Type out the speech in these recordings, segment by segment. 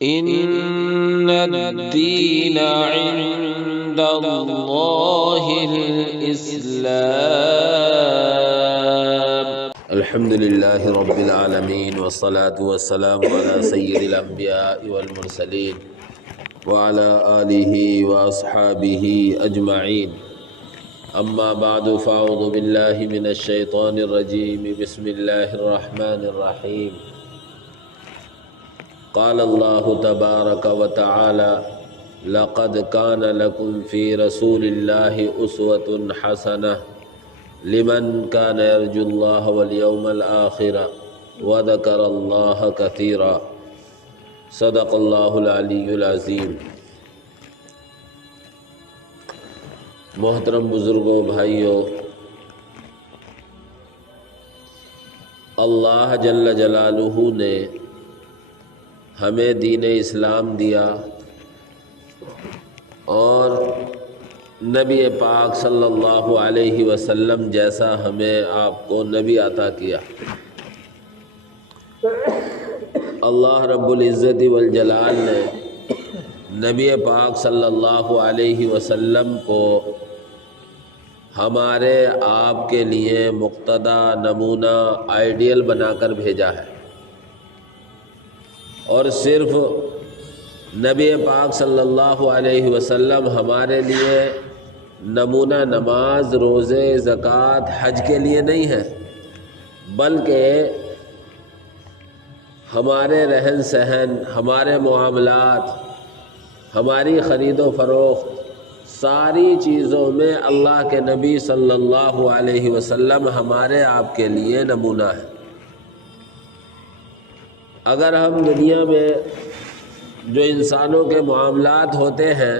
إن الدين عند الله الإسلام. الحمد لله رب العالمين والصلاة والسلام على سيد الأنبياء والمرسلين وعلى آله وأصحابه أجمعين. أما بعد فأعوذ بالله من الشيطان الرجيم. بسم الله الرحمن الرحيم. قال الله تبارك وتعالى: لقد كان لكم في رسول الله أسوة حسنة لمن كان يرجو الله واليوم الآخر وذكر الله كثيرا. صدق الله العلی العظیم. محترم بزرگوں، بھائیوں، اللہ جل جلالہ نے ہمیں دین اسلام دیا اور نبی پاک صلی اللہ علیہ وسلم جیسا ہمیں آپ کو نبی عطا کیا. اللہ رب العزت والجلال نے نبی پاک صلی اللہ علیہ وسلم کو ہمارے آپ کے لیے مقتدی، نمونہ، آئیڈیل بنا کر بھیجا ہے. اور صرف نبی پاک صلی اللہ علیہ وسلم ہمارے لیے نمونہ نماز، روزے، زکوٰۃ، حج کے لیے نہیں ہے، بلکہ ہمارے رہن سہن، ہمارے معاملات، ہماری خرید و فروخت، ساری چیزوں میں اللہ کے نبی صلی اللہ علیہ وسلم ہمارے آپ کے لیے نمونہ ہے. اگر ہم دنیا میں جو انسانوں کے معاملات ہوتے ہیں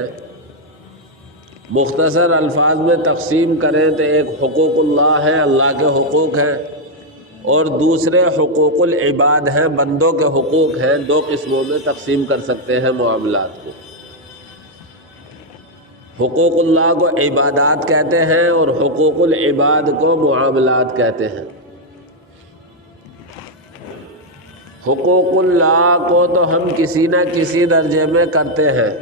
مختصر الفاظ میں تقسیم کریں تو ایک حقوق اللہ ہے، اللہ کے حقوق ہیں، اور دوسرے حقوق العباد ہیں، بندوں کے حقوق ہیں. دو قسموں میں تقسیم کر سکتے ہیں معاملات کو. حقوق اللہ کو عبادات کہتے ہیں اور حقوق العباد کو معاملات کہتے ہیں. حقوق اللہ کو تو ہم کسی نہ کسی درجے میں کرتے ہیں،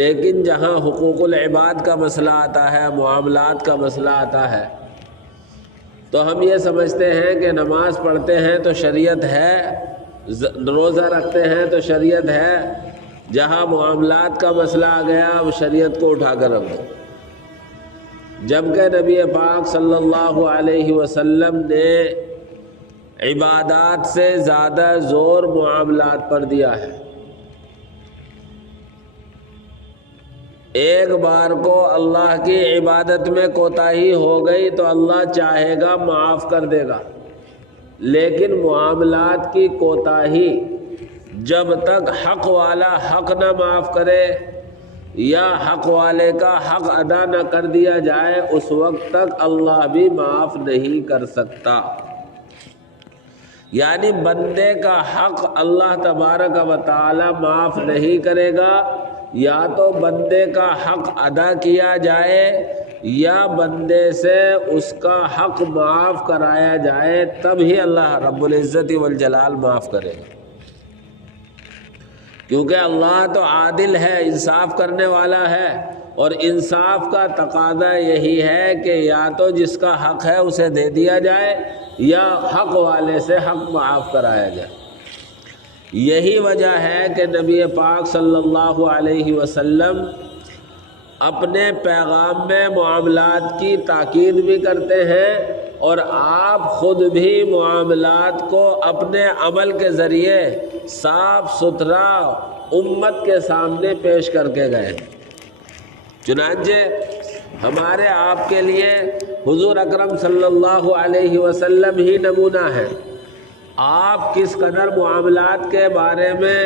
لیکن جہاں حقوق العباد کا مسئلہ آتا ہے، معاملات کا مسئلہ آتا ہے، تو ہم یہ سمجھتے ہیں کہ نماز پڑھتے ہیں تو شریعت ہے، روزہ رکھتے ہیں تو شریعت ہے. جہاں معاملات کا مسئلہ آ گیا وہ شریعت کو اٹھا کر رکھ دو. جبکہ نبی پاک صلی اللہ علیہ وسلم نے عبادات سے زیادہ زور معاملات پر دیا ہے. ایک بار کو اللہ کی عبادت میں کوتاہی ہو گئی تو اللہ چاہے گا معاف کر دے گا، لیکن معاملات کی کوتاہی جب تک حق والا حق نہ معاف کرے یا حق والے کا حق ادا نہ کر دیا جائے اس وقت تک اللہ بھی معاف نہیں کر سکتا. یعنی بندے کا حق اللہ تبارک و تعالی معاف نہیں کرے گا، یا تو بندے کا حق ادا کیا جائے یا بندے سے اس کا حق معاف کرایا جائے، تب ہی اللہ رب العزت والجلال معاف کرے گا. کیونکہ اللہ تو عادل ہے، انصاف کرنے والا ہے، اور انصاف کا تقاضا یہی ہے کہ یا تو جس کا حق ہے اسے دے دیا جائے یا حق والے سے حق معاف کرایا جائے. یہی وجہ ہے کہ نبی پاک صلی اللہ علیہ وسلم اپنے پیغام میں معاملات کی تاکید بھی کرتے ہیں، اور آپ خود بھی معاملات کو اپنے عمل کے ذریعے صاف ستھرا امت کے سامنے پیش کر کے گئے. چنانچہ ہمارے آپ کے لیے حضور اکرم صلی اللہ علیہ وسلم ہی نمونہ ہے. آپ کس قدر معاملات کے بارے میں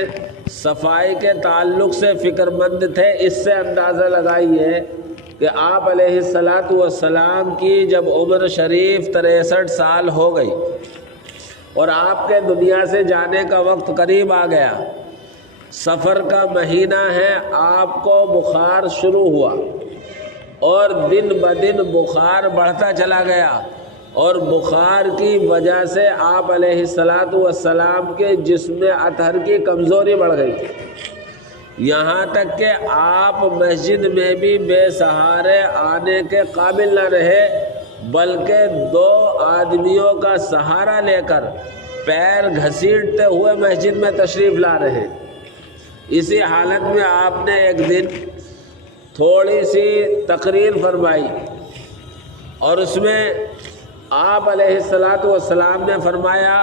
صفائی کے تعلق سے فکر مند تھے، اس سے اندازہ لگائیے کہ آپ علیہ السلام کی جب عمر شریف 63 سال ہو گئی اور آپ کے دنیا سے جانے کا وقت قریب آ گیا، سفر کا مہینہ ہے، آپ کو بخار شروع ہوا اور دن بدن بخار بڑھتا چلا گیا. اور بخار کی وجہ سے آپ علیہ الصلاۃ والسلام کے جسم میں اطہر کی کمزوری بڑھ گئی تھی، یہاں تک کہ آپ مسجد میں بھی بے سہارے آنے کے قابل نہ رہے، بلکہ 2 آدمیوں کا سہارا لے کر پیر گھسیٹتے ہوئے مسجد میں تشریف لا رہے۔ اسی حالت میں آپ نے ایک دن تھوڑی سی تقریر فرمائی، اور اس میں آپ علیہ الصلاۃ والسلام نے فرمایا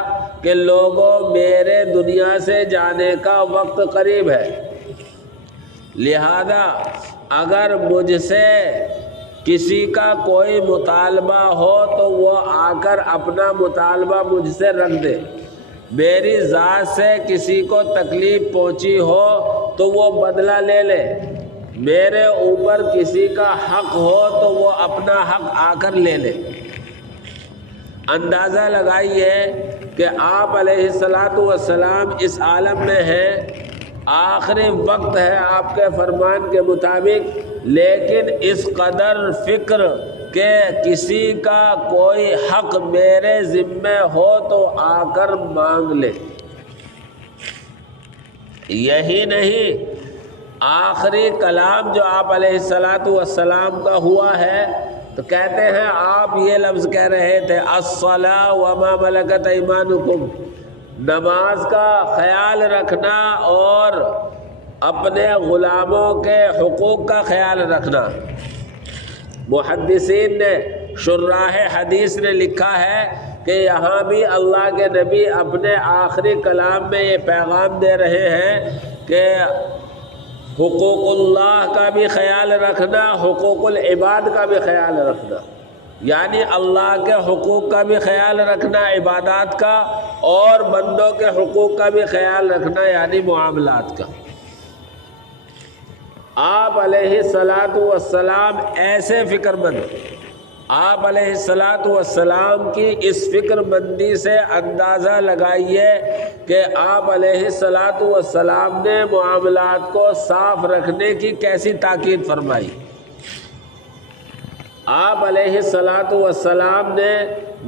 کہ لوگوں، میرے دنیا سے جانے کا وقت قریب ہے، لہذا اگر مجھ سے کسی کا کوئی مطالبہ ہو تو وہ آ کر اپنا مطالبہ مجھ سے رکھ دے، میری ذات سے کسی کو تکلیف پہنچی ہو تو وہ بدلہ لے لے، میرے اوپر کسی کا حق ہو تو وہ اپنا حق آ کر لے لے۔ اندازہ لگائیے کہ آپ علیہ الصلاۃ والسلام اس عالم میں ہیں، آخری وقت ہے آپ کے فرمان کے مطابق، لیکن اس قدر فکر کہ کسی کا کوئی حق میرے ذمے ہو تو آ کر مانگ لے۔ یہی نہیں، آخری کلام جو آپ علیہ الصلاۃ والسلام کا ہوا ہے تو کہتے ہیں، آپ یہ لفظ کہہ رہے تھے، الصلاۃ وما ملکت ایمانکم، نماز کا خیال رکھنا اور اپنے غلاموں کے حقوق کا خیال رکھنا۔ محدثین نے، شراح حدیث نے لکھا ہے کہ یہاں بھی اللہ کے نبی اپنے آخری کلام میں یہ پیغام دے رہے ہیں کہ حقوق اللہ کا بھی خیال رکھنا، حقوق العباد کا بھی خیال رکھنا، یعنی اللہ کے حقوق کا بھی خیال رکھنا عبادات کا، اور بندوں کے حقوق کا بھی خیال رکھنا یعنی معاملات کا۔ آپ علیہ الصلاۃ والسلام ایسے فکر مند، آپ علیہ الصلاۃ والسلام کی اس فکر مندی سے اندازہ لگائیے کہ آپ علیہ الصلاۃ والسلام نے معاملات کو صاف رکھنے کی کیسی تاکید فرمائی۔ آپ علیہ الصلاۃ والسلام نے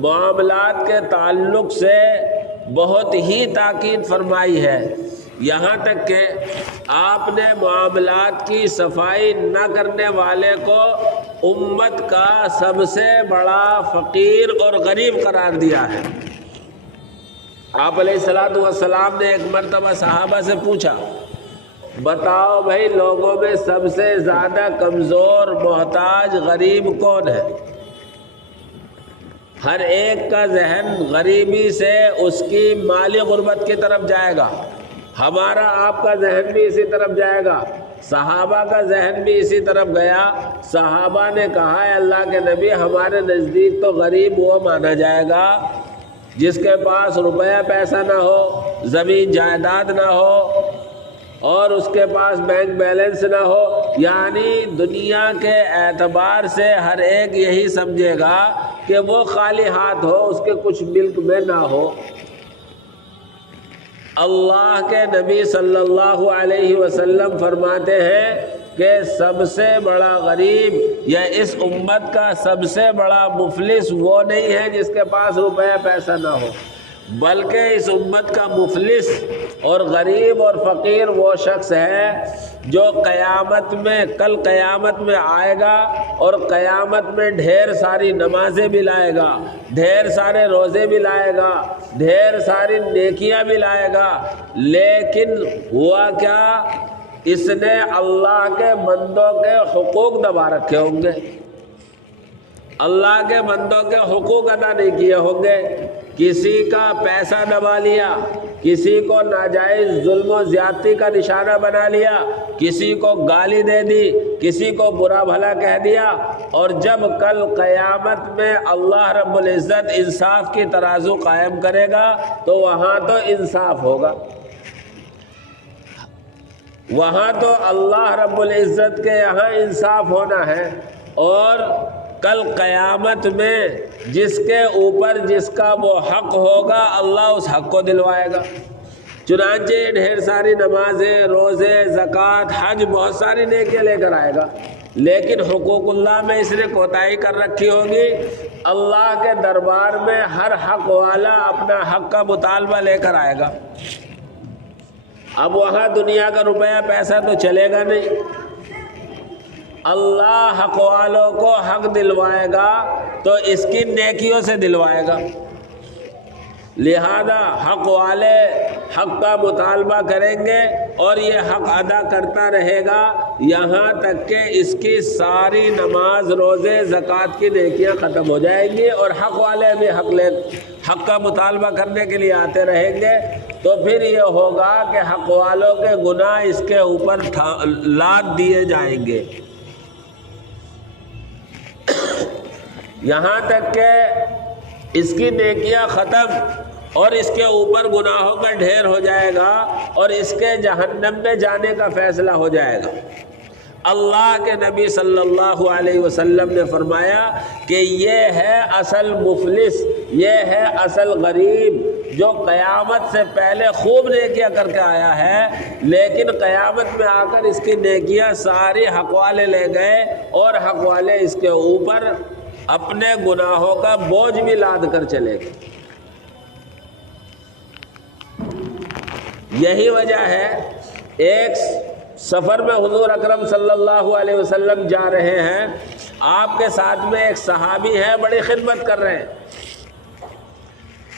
معاملات کے تعلق سے بہت ہی تاکید فرمائی ہے، یہاں تک کہ آپ نے معاملات کی صفائی نہ کرنے والے کو امت کا سب سے بڑا فقیر اور غریب قرار دیا ہے۔ آپ علیہ الصلاۃ والسلام نے ایک مرتبہ صحابہ سے پوچھا، بتاؤ بھائی لوگوں میں سب سے زیادہ کمزور، محتاج، غریب کون ہے؟ ہر ایک کا ذہن غریبی سے اس کی مالی غربت کی طرف جائے گا، ہمارا آپ کا ذہن بھی اسی طرف جائے گا، صحابہ کا ذہن بھی اسی طرف گیا۔ صحابہ نے کہا، اے اللہ کے نبی، ہمارے نزدیک تو غریب وہ مانا جائے گا جس کے پاس روپیہ پیسہ نہ ہو، زمین جائیداد نہ ہو، اور اس کے پاس بینک بیلنس نہ ہو، یعنی دنیا کے اعتبار سے ہر ایک یہی سمجھے گا کہ وہ خالی ہاتھ ہو، اس کے کچھ ملک میں نہ ہو۔ اللہ کے نبی صلی اللہ علیہ وسلم فرماتے ہیں کہ سب سے بڑا غریب یا اس امت کا سب سے بڑا مفلس وہ نہیں ہے جس کے پاس روپیہ پیسہ نہ ہو، بلکہ اس امت کا مفلس اور غریب اور فقیر وہ شخص ہے جو قیامت میں، کل قیامت میں آئے گا اور قیامت میں ڈھیر ساری نمازیں بھی لائے گا، ڈھیر سارے روزے بھی لائے گا، ڈھیر ساری نیکیاں بھی لائے گا، لیکن ہوا کیا؟ اس نے اللہ کے بندوں کے حقوق دبا رکھے ہوں گے، اللہ کے بندوں کے حقوق ادا نہیں کیے ہوں گے، کسی کا پیسہ دبا لیا، کسی کو ناجائز ظلم و زیادتی کا نشانہ بنا لیا، کسی کو گالی دے دی، کسی کو برا بھلا کہہ دیا، اور جب کل قیامت میں اللہ رب العزت انصاف کی ترازو قائم کرے گا تو وہاں تو انصاف ہوگا، وہاں تو اللہ رب العزت کے یہاں انصاف ہونا ہے، اور کل قیامت میں جس کے اوپر جس کا وہ حق ہوگا اللہ اس حق کو دلوائے گا۔ چنانچہ ڈھیر ساری نمازیں، روزے، زکوٰۃ، حج، بہت ساری نیکیاں لے کر آئے گا، لیکن حقوق اللہ میں اس نے کوتاہی کر رکھی ہوگی، اللہ کے دربار میں ہر حق والا اپنا حق کا مطالبہ لے کر آئے گا۔ اب وہاں دنیا کا روپیہ پیسہ تو چلے گا نہیں، اللہ حق والوں کو حق دلوائے گا تو اس کی نیکیوں سے دلوائے گا، لہذا حق والے حق کا مطالبہ کریں گے اور یہ حق ادا کرتا رہے گا یہاں تک کہ اس کی ساری نماز روزے زکوٰۃ کی نیکیاں ختم ہو جائیں گی، اور حق والے بھی حق کا مطالبہ کرنے کے لیے آتے رہیں گے، تو پھر یہ ہوگا کہ حق والوں کے گناہ اس کے اوپر لاد دیے جائیں گے، یہاں تک کہ اس کی نیکیاں ختم اور اس کے اوپر گناہوں کا ڈھیر ہو جائے گا اور اس کے جہنم میں جانے کا فیصلہ ہو جائے گا۔ اللہ کے نبی صلی اللہ علیہ وسلم نے فرمایا کہ یہ ہے اصل مفلس، یہ ہے اصل غریب جو قیامت سے پہلے خوب نیکیاں کر کے آیا ہے، لیکن قیامت میں آ کر اس کی نیکیاں ساری حق والے لے گئے اور حق والے اس کے اوپر اپنے گناہوں کا بوجھ بھی لاد کر چلے گئے۔ یہی وجہ ہے ایک سفر میں حضور اکرم صلی اللہ علیہ وسلم جا رہے ہیں، آپ کے ساتھ میں ایک صحابی ہے، بڑی خدمت کر رہے ہیں،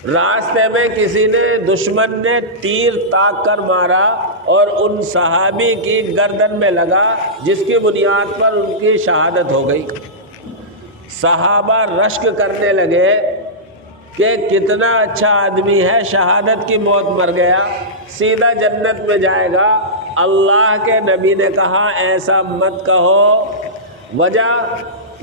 راستے میں کسی نے دشمن نے تیر تاک کر مارا اور ان صحابی کی گردن میں لگا، جس کی بنیاد پر ان کی شہادت ہو گئی۔ صحابہ رشک کرنے لگے کہ کتنا اچھا آدمی ہے، شہادت کی موت مر گیا، سیدھا جنت میں جائے گا۔ اللہ کے نبی نے کہا ایسا مت کہو،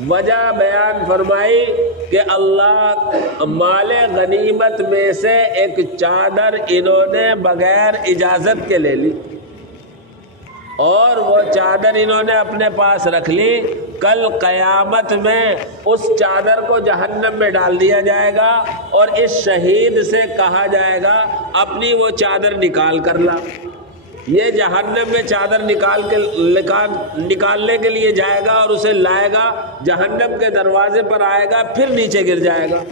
وجہ بیان فرمائی کہ اللہ مال غنیمت میں سے ایک چادر انہوں نے بغیر اجازت کے لے لی اور وہ چادر انہوں نے اپنے پاس رکھ لی، کل قیامت میں اس چادر کو جہنم میں ڈال دیا جائے گا اور اس شہید سے کہا جائے گا اپنی وہ چادر نکال کر لا۔ یہ جہنم میں چادر نکالنے کے لیے جائے گا اور اسے لائے گا، جہنم کے دروازے پر آئے گا، پھر نیچے گر جائے گا۔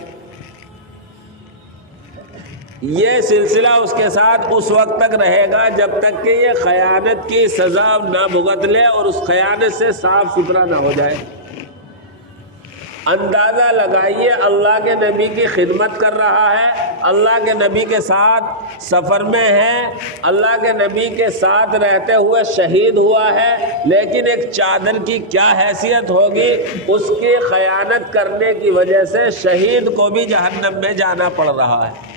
یہ سلسلہ اس کے ساتھ اس وقت تک رہے گا جب تک کہ یہ خیانت کی سزا نہ بھگت لے اور اس خیانت سے صاف ستھرا نہ ہو جائے۔ اندازہ لگائیے، اللہ کے نبی کی خدمت کر رہا ہے، اللہ کے نبی کے ساتھ سفر میں ہے، اللہ کے نبی کے ساتھ رہتے ہوئے شہید ہوا ہے، لیکن ایک چادر کی کیا حیثیت ہوگی؟ اس کی خیانت کرنے کی وجہ سے شہید کو بھی جہنم میں جانا پڑ رہا ہے۔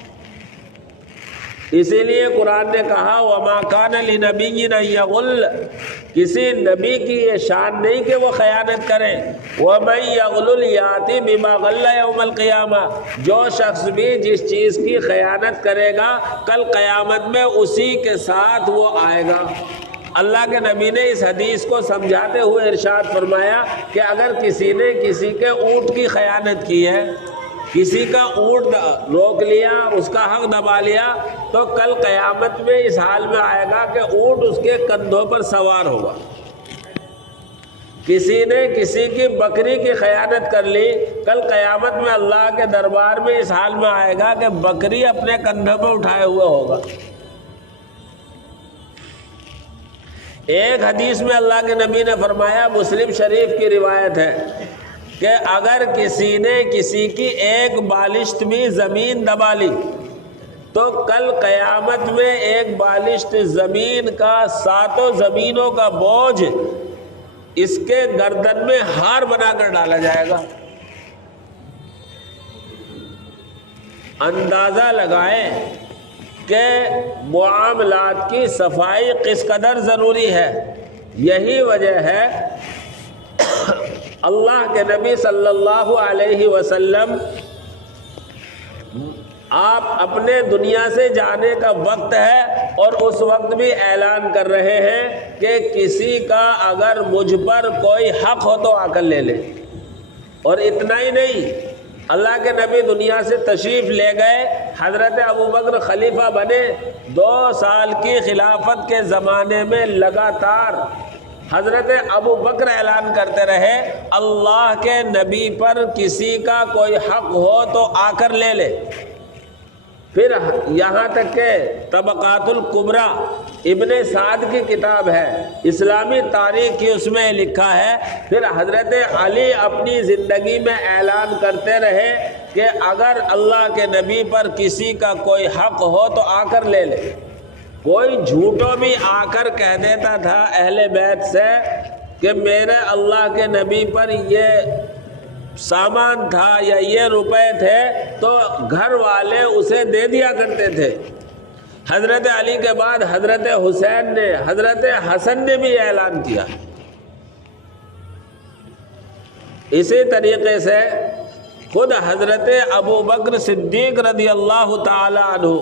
اسی لیے قرآن نے کہا وَمَا كَانَ لِنَبِيٍّ أَن يَغُلَّ، کسی نبی کی یہ شان نہیں کہ وہ خیانت کرے۔ وَمَن يَغْلُلْ يَأْتِ بِمَا غَلَّ يَوْمَ الْقِيَامَةِ، جو شخص بھی جس چیز کی خیانت کرے گا کل قیامت میں اسی کے ساتھ وہ آئے گا۔ اللہ کے نبی نے اس حدیث کو سمجھاتے ہوئے ارشاد فرمایا کہ اگر کسی نے کسی کے اونٹ کی خیانت کی ہے، کسی کا اونٹ روک لیا، اس کا حق دبا لیا، تو کل قیامت میں اس حال میں آئے گا کہ اونٹ اس کے کندھوں پر سوار ہوگا۔ کسی نے کسی کی بکری کی خیانت کر لی، کل قیامت میں اللہ کے دربار میں اس حال میں آئے گا کہ بکری اپنے کندھوں پر اٹھائے ہوئے ہوگا۔ ایک حدیث میں اللہ کے نبی نے فرمایا، مسلم شریف کی روایت ہے کہ اگر کسی نے کسی کی ایک بالشت بھی زمین دبا لی تو کل قیامت میں ایک بالشت زمین کا 7 زمینوں کا بوجھ اس کے گردن میں ہار بنا کر ڈالا جائے گا۔ اندازہ لگائیں کہ معاملات کی صفائی کس قدر ضروری ہے۔ یہی وجہ ہے اللہ کے نبی صلی اللہ علیہ وسلم آپ اپنے دنیا سے جانے کا وقت ہے اور اس وقت بھی اعلان کر رہے ہیں کہ کسی کا اگر مجھ پر کوئی حق ہو تو آ کر لے لے۔ اور اتنا ہی نہیں، اللہ کے نبی دنیا سے تشریف لے گئے، حضرت ابوبکر خلیفہ بنے، 2 سال کی خلافت کے زمانے میں لگاتار حضرت ابو بکر اعلان کرتے رہے اللہ کے نبی پر کسی کا کوئی حق ہو تو آ کر لے لے۔ پھر یہاں تک کہ طبقات الکبریٰ ابن سعد کی کتاب ہے، اسلامی تاریخ کی، اس میں لکھا ہے پھر حضرت علی اپنی زندگی میں اعلان کرتے رہے کہ اگر اللہ کے نبی پر کسی کا کوئی حق ہو تو آ کر لے لے۔ کوئی جھوٹوں بھی آ کر کہہ دیتا تھا اہل بیت سے کہ میرے اللہ کے نبی پر یہ سامان تھا یا یہ روپے تھے، تو گھر والے اسے دے دیا کرتے تھے۔ حضرت علی کے بعد حضرت حسین نے، حضرت حسن نے بھی اعلان کیا۔ اسی طریقے سے خود حضرت ابو بکر صدیق رضی اللہ تعالی عنہ،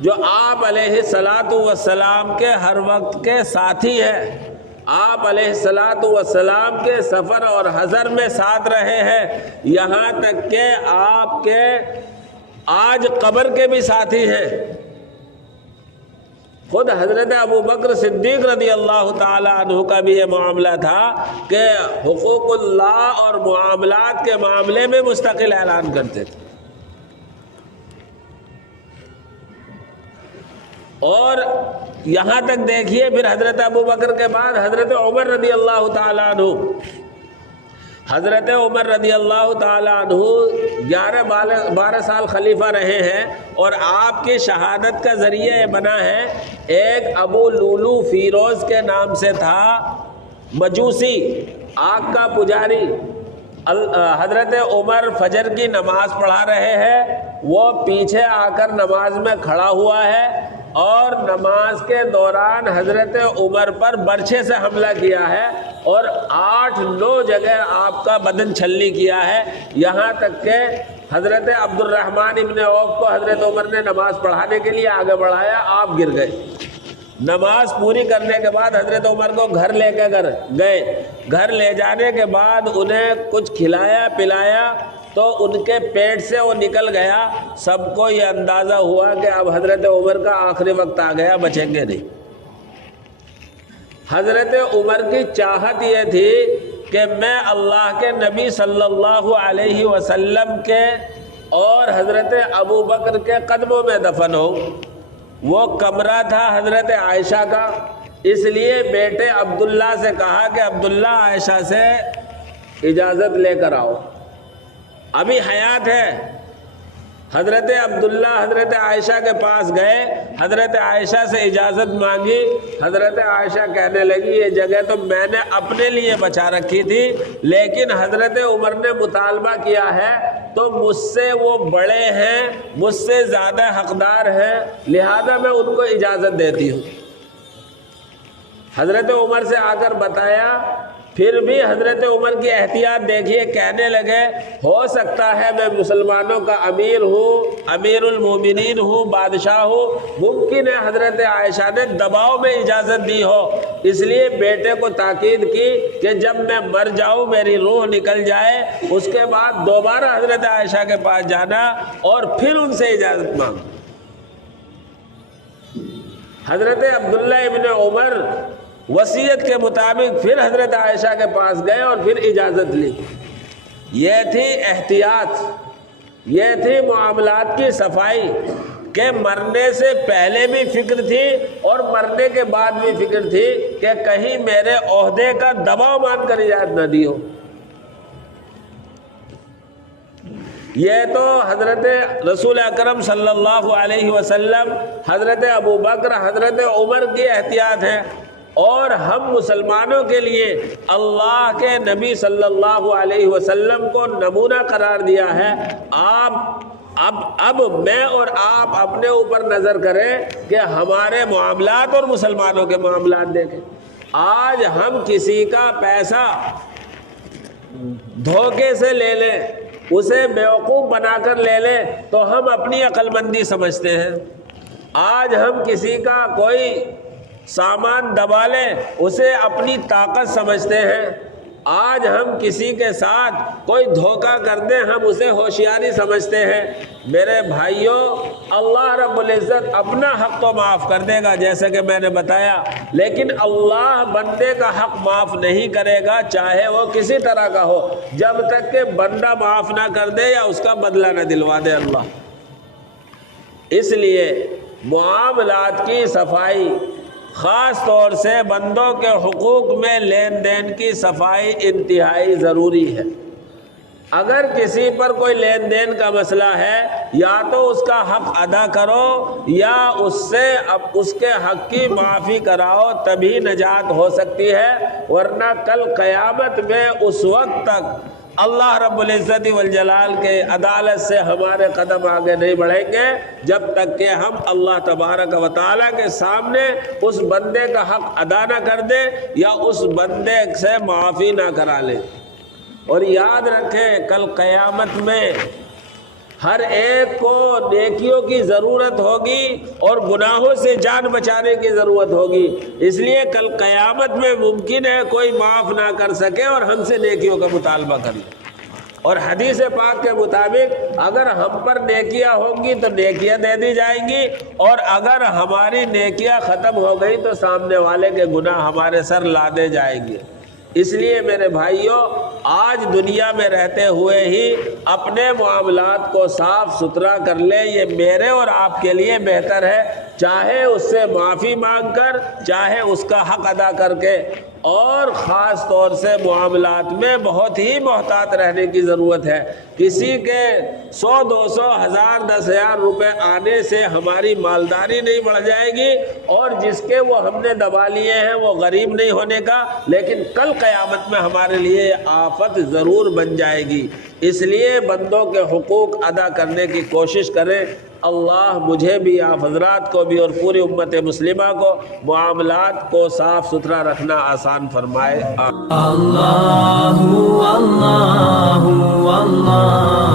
جو آپ علیہ الصلاۃ والسلام کے ہر وقت کے ساتھی ہیں، آپ علیہ الصلاۃ والسلام کے سفر اور حضر میں ساتھ رہے ہیں، یہاں تک کہ آپ کے آج قبر کے بھی ساتھی ہیں۔ خود حضرت ابو بکر صدیق رضی اللہ تعالی عنہ کا بھی یہ معاملہ تھا کہ حقوق اللہ اور معاملات کے معاملے میں مستقل اعلان کرتے تھے۔ اور یہاں تک دیکھیے پھر حضرت ابو بکر کے بعد حضرت عمر رضی اللہ تعالیٰ عنہ، حضرت عمر رضی اللہ تعالیٰ عنہ 12 سال خلیفہ رہے ہیں، اور آپ کی شہادت کا ذریعہ یہ بنا ہے، ایک ابو لولو فیروز کے نام سے تھا، مجوسی، آگ کا پجاری۔ حضرت عمر فجر کی نماز پڑھا رہے ہیں، وہ پیچھے آ کر نماز میں کھڑا ہوا ہے، اور نماز کے دوران حضرت عمر پر برچھے سے حملہ کیا ہے، اور 8-9 جگہ آپ کا بدن چھلنی کیا ہے، یہاں تک کہ حضرت عبد الرحمن ابن عوف کو حضرت عمر نے نماز پڑھانے کے لیے آگے بڑھایا، آپ گر گئے۔ نماز پوری کرنے کے بعد حضرت عمر کو گھر لے کے گئے، گھر لے جانے کے بعد انہیں کچھ کھلایا پلایا تو ان کے پیٹ سے وہ نکل گیا۔ سب کو یہ اندازہ ہوا کہ اب حضرت عمر کا آخری وقت آ گیا، بچیں گے نہیں۔ حضرت عمر کی چاہت یہ تھی کہ میں اللہ کے نبی صلی اللہ علیہ وسلم کے اور حضرت ابو بکر کے قدموں میں دفن ہوں۔ وہ کمرہ تھا حضرت عائشہ کا، اس لیے بیٹے عبداللہ سے کہا کہ عبداللہ عائشہ سے اجازت لے کر آؤ، ابھی حیات ہے۔ حضرت عبداللہ حضرت عائشہ کے پاس گئے، حضرت عائشہ سے اجازت مانگی۔ حضرت عائشہ کہنے لگی یہ جگہ تو میں نے اپنے لیے بچا رکھی تھی، لیکن حضرت عمر نے مطالبہ کیا ہے تو مجھ سے وہ بڑے ہیں، مجھ سے زیادہ حقدار ہیں، لہذا میں ان کو اجازت دیتی ہوں۔ حضرت عمر سے آ کر بتایا، پھر بھی حضرت عمر کی احتیاط دیکھیے، کہنے لگے ہو سکتا ہے میں مسلمانوں کا امیر ہوں، امیر المومنین ہوں، بادشاہ ہوں، ممکن ہے حضرت عائشہ نے دباؤ میں اجازت دی ہو، اس لیے بیٹے کو تاکید کی کہ جب میں مر جاؤں، میری روح نکل جائے، اس کے بعد دوبارہ حضرت عائشہ کے پاس جانا اور پھر ان سے اجازت مانگ۔ حضرت عبداللہ ابن عمر وصیت کے مطابق پھر حضرت عائشہ کے پاس گئے اور پھر اجازت لی۔ یہ تھی احتیاط، یہ تھی معاملات کی صفائی، کہ مرنے سے پہلے بھی فکر تھی اور مرنے کے بعد بھی فکر تھی کہ کہیں میرے عہدے کا دباؤ مان کر اجازت نہ دی ہو۔ یہ تو حضرت رسول اکرم صلی اللہ علیہ وسلم، حضرت ابو بکر، حضرت عمر کی احتیاط ہے، اور ہم مسلمانوں کے لیے اللہ کے نبی صلی اللہ علیہ وسلم کو نمونہ قرار دیا ہے۔ اب میں اور آپ اپنے اوپر نظر کریں کہ ہمارے معاملات اور مسلمانوں کے معاملات دیکھیں۔ آج ہم کسی کا پیسہ دھوکے سے لے لیں، اسے بیوقوف بنا کر لے لیں تو ہم اپنی عقل مندی سمجھتے ہیں۔ آج ہم کسی کا کوئی سامان دبا لیں، اسے اپنی طاقت سمجھتے ہیں۔ آج ہم کسی کے ساتھ کوئی دھوکہ کر دیں ہم اسے ہوشیاری سمجھتے ہیں۔ میرے بھائیوں، اللہ رب العزت اپنا حق تو معاف کر دے گا جیسے کہ میں نے بتایا، لیکن اللہ بندے کا حق معاف نہیں کرے گا چاہے وہ کسی طرح کا ہو، جب تک کہ بندہ معاف نہ کر دے یا اس کا بدلہ نہ دلوا دے اللہ۔ اس لیے معاملات کی صفائی، خاص طور سے بندوں کے حقوق میں لین دین کی صفائی انتہائی ضروری ہے۔ اگر کسی پر کوئی لین دین کا مسئلہ ہے، یا تو اس کا حق ادا کرو یا اس سے اس کے حق کی معافی کراؤ، تبھی نجات ہو سکتی ہے، ورنہ کل قیامت میں اس وقت تک اللہ رب العزت والجلال کے عدالت سے ہمارے قدم آگے نہیں بڑھیں گے جب تک کہ ہم اللہ تبارک و تعالیٰ کے سامنے اس بندے کا حق ادا نہ کر دیں یا اس بندے سے معافی نہ کرا لیں۔ اور یاد رکھیں کل قیامت میں ہر ایک کو نیکیوں کی ضرورت ہوگی اور گناہوں سے جان بچانے کی ضرورت ہوگی، اس لیے کل قیامت میں ممکن ہے کوئی معاف نہ کر سکے اور ہم سے نیکیوں کا مطالبہ کر لے۔ اور حدیث پاک کے مطابق اگر ہم پر نیکیاں ہوں گی تو نیکیاں دے دی جائیں گی، اور اگر ہماری نیکیاں ختم ہو گئی تو سامنے والے کے گناہ ہمارے سر لادے جائیں گے۔ اس لیے میرے بھائیوں، آج دنیا میں رہتے ہوئے ہی اپنے معاملات کو صاف ستھرا کر لیں، یہ میرے اور آپ کے لیے بہتر ہے، چاہے اس سے معافی مانگ کر، چاہے اس کا حق ادا کر کے۔ اور خاص طور سے معاملات میں بہت ہی محتاط رہنے کی ضرورت ہے۔ کسی کے 100 200 1000 10,000 روپے آنے سے ہماری مالداری نہیں بڑھ جائے گی، اور جس کے وہ ہم نے دبا لیے ہیں وہ غریب نہیں ہونے کا، لیکن کل قیامت میں ہمارے لیے آفت ضرور بن جائے گی۔ اس لیے بندوں کے حقوق ادا کرنے کی کوشش کریں۔ اللہ مجھے بھی، آپ حضرات کو بھی، اور پوری امت مسلمہ کو معاملات کو صاف ستھرا رکھنا آسان فرمائے۔ اللہ اللہ اللہ